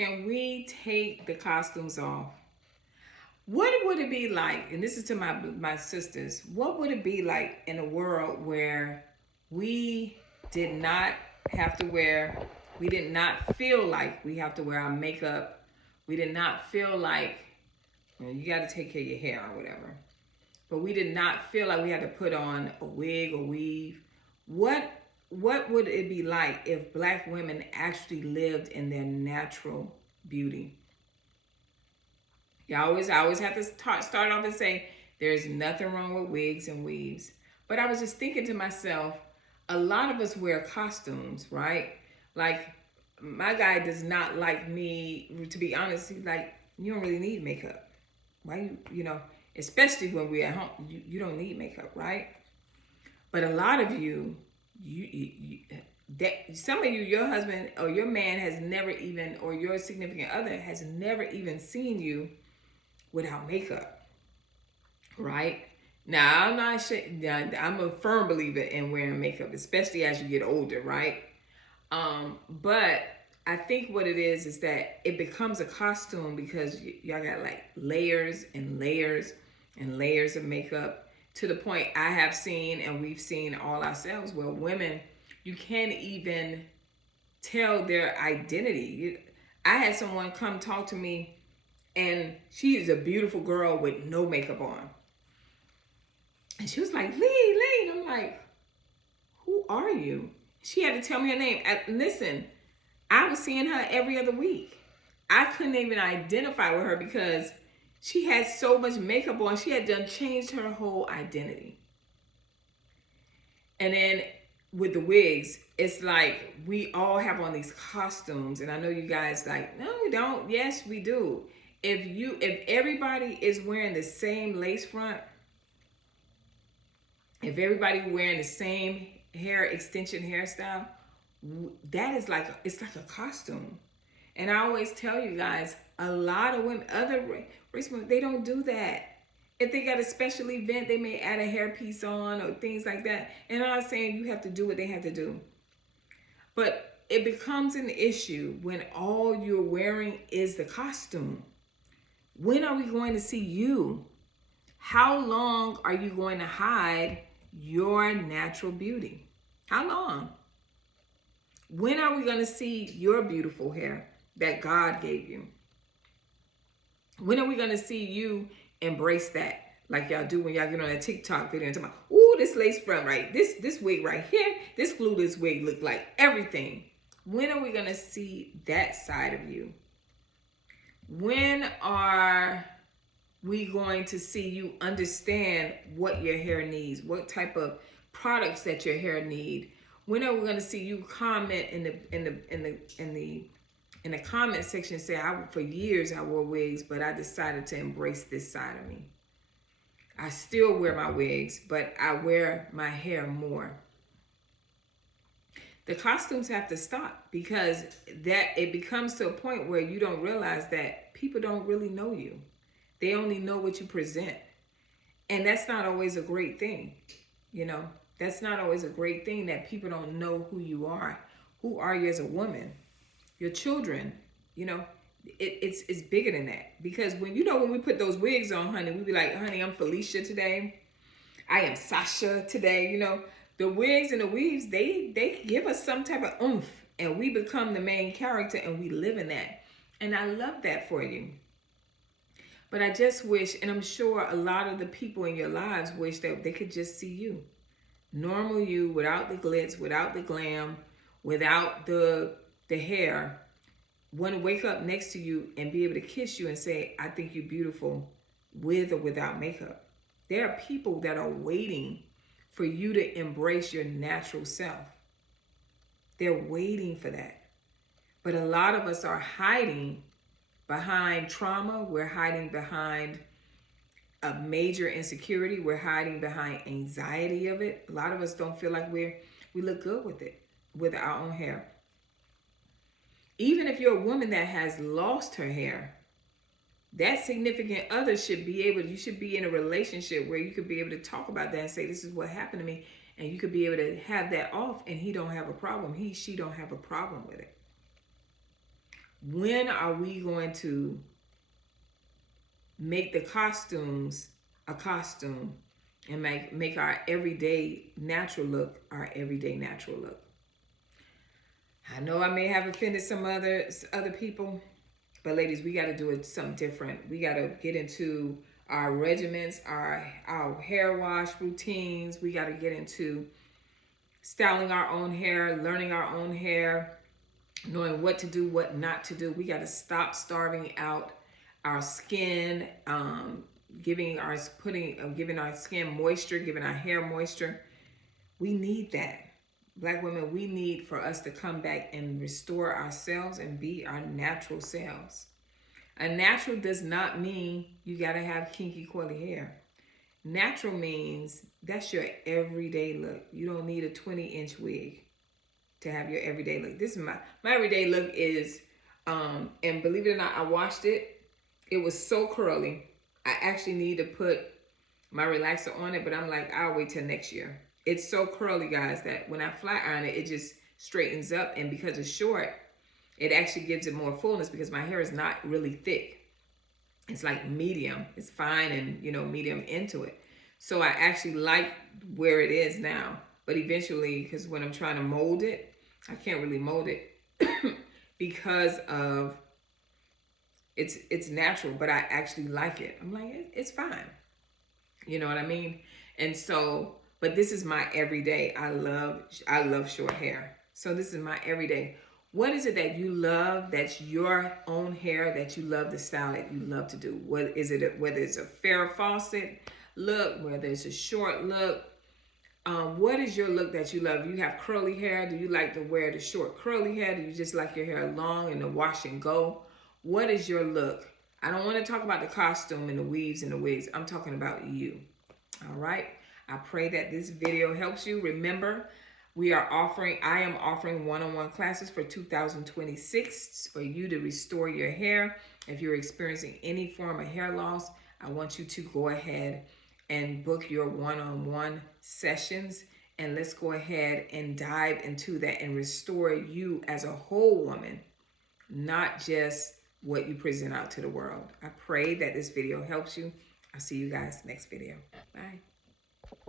can we take the costumes off? What would it be like? And this is to my sisters. What would it be like in a world where we did not have to wear, we did not feel like we have to wear our makeup. We did not feel like, well, you got to take care of your hair or whatever. But we did not feel like we had to put on a wig or weave. What what would it be like if black women actually lived in their natural beauty? I always have to start off and say there's nothing wrong with wigs and weaves. But I was just thinking to myself, a lot of us wear costumes, right? Like my guy does not like me. To be honest, he's like, you don't really need makeup. Why especially when we're at home, you don't need makeup, right? But a lot of you that some of you, your husband or your man has never even, or your significant other has never even seen you without makeup, right? Now, I'm a firm believer in wearing makeup, especially as you get older, right? But I think what it is that it becomes a costume because y'all got like layers and layers and layers of makeup, to the point I have seen and we've seen all ourselves where women, you can't even tell their identity. I had someone come talk to me, and she is a beautiful girl with no makeup on. And she was like, Lee. And I'm like, who are you? She had to tell me her name. Listen, I was seeing her every other week. I couldn't even identify with her because she had so much makeup on. She had done changed her whole identity. And then with the wigs, it's like we all have on these costumes. And I know you guys like, no, we don't. Yes, we do. If everybody is wearing the same lace front, if everybody wearing the same hair extension hairstyle, that is like, it's like a costume. And I always tell you guys, a lot of women, other race women, they don't do that. If they got a special event, they may add a hairpiece on or things like that. And I'm not saying you have to do what they have to do. But it becomes an issue when all you're wearing is the costume. When are we going to see you? How long are you going to hide your natural beauty? How long? When are we going to see your beautiful hair that God gave you? When are we going to see you embrace that like y'all do when y'all get on a TikTok video and talk about, ooh, this lace front right, this wig right here, this glueless wig look like everything. When are we going to see that side of you? When are we going to see you understand what your hair needs, what type of products that your hair need? When are we going to see you comment in the comment section and say, for years I wore wigs, but I decided to embrace this side of me. I still wear my wigs, but I wear my hair more. The costumes have to stop because that it becomes to a point where you don't realize that people don't really know you. They only know what you present. And that's not always a great thing. That's not always a great thing that people don't know who you are. Who are you as a woman? Your children, it's bigger than that. Because when we put those wigs on, honey, we be like, honey, I'm Felicia today. I am Sasha today. The wigs and the weaves, they give us some type of oomph, and we become the main character, and we live in that. And I love that for you. But I just wish, and I'm sure a lot of the people in your lives wish that they could just see you. Normal you, without the glitz, without the glam, without the hair. Want to wake up next to you and be able to kiss you and say, I think you're beautiful, with or without makeup. There are people that are waiting for you to embrace your natural self. They're waiting for that. But a lot of us are hiding behind trauma. We're hiding behind a major insecurity. We're hiding behind anxiety of it. A lot of us don't feel like we look good with it, with our own hair. Even if you're a woman that has lost her hair, that significant other you should be in a relationship where you could be able to talk about that and say, this is what happened to me. And you could be able to have that off, and he don't have a problem. She don't have a problem with it. When are we going to make the costumes a costume and make our everyday natural look our everyday natural look? I know I may have offended some other people, but ladies, we got to do it something different. We got to get into our regimens, our hair wash routines. We got to get into styling our own hair, learning our own hair, knowing what to do, what not to do. We got to stop starving out our skin, giving our skin moisture, giving our hair moisture. We need that. Black women, we need for us to come back and restore ourselves and be our natural selves. A natural does not mean you got to have kinky coily hair. Natural means that's your everyday look. You don't need a 20-inch wig to have your everyday look. This is my everyday look is, and believe it or not, I washed it. It was so curly. I actually need to put my relaxer on it, but I'm like, I'll wait till next year. It's so curly, guys, that when I flat iron it, it just straightens up. And because it's short, it actually gives it more fullness because my hair is not really thick. It's like medium. It's fine and, medium into it. So I actually like where it is now. But eventually, because when I'm trying to mold it, I can't really mold it because of it's natural, but I actually like it. I'm like, it's fine. You know what I mean? And so, but this is my everyday. I love short hair. So this is my everyday. What is it that you love, that's your own hair, that you love to style, that you love to do? What is it, whether it's a Farrah Fawcett look, whether it's a short look? What is your look that you love? You have curly hair. Do you like to wear the short curly hair? Do you just like your hair long and the wash and go? What is your look? I don't want to talk about the costume and the weaves and the wigs. I'm talking about you. All right. I pray that this video helps you. Remember, I am offering one-on-one classes for 2026 for you to restore your hair. If you're experiencing any form of hair loss, I want you to go ahead and book your one-on-one sessions, and let's go ahead and dive into that and restore you as a whole woman, not just what you present out to the world. I pray that this video helps you. I'll see you guys next video. Bye.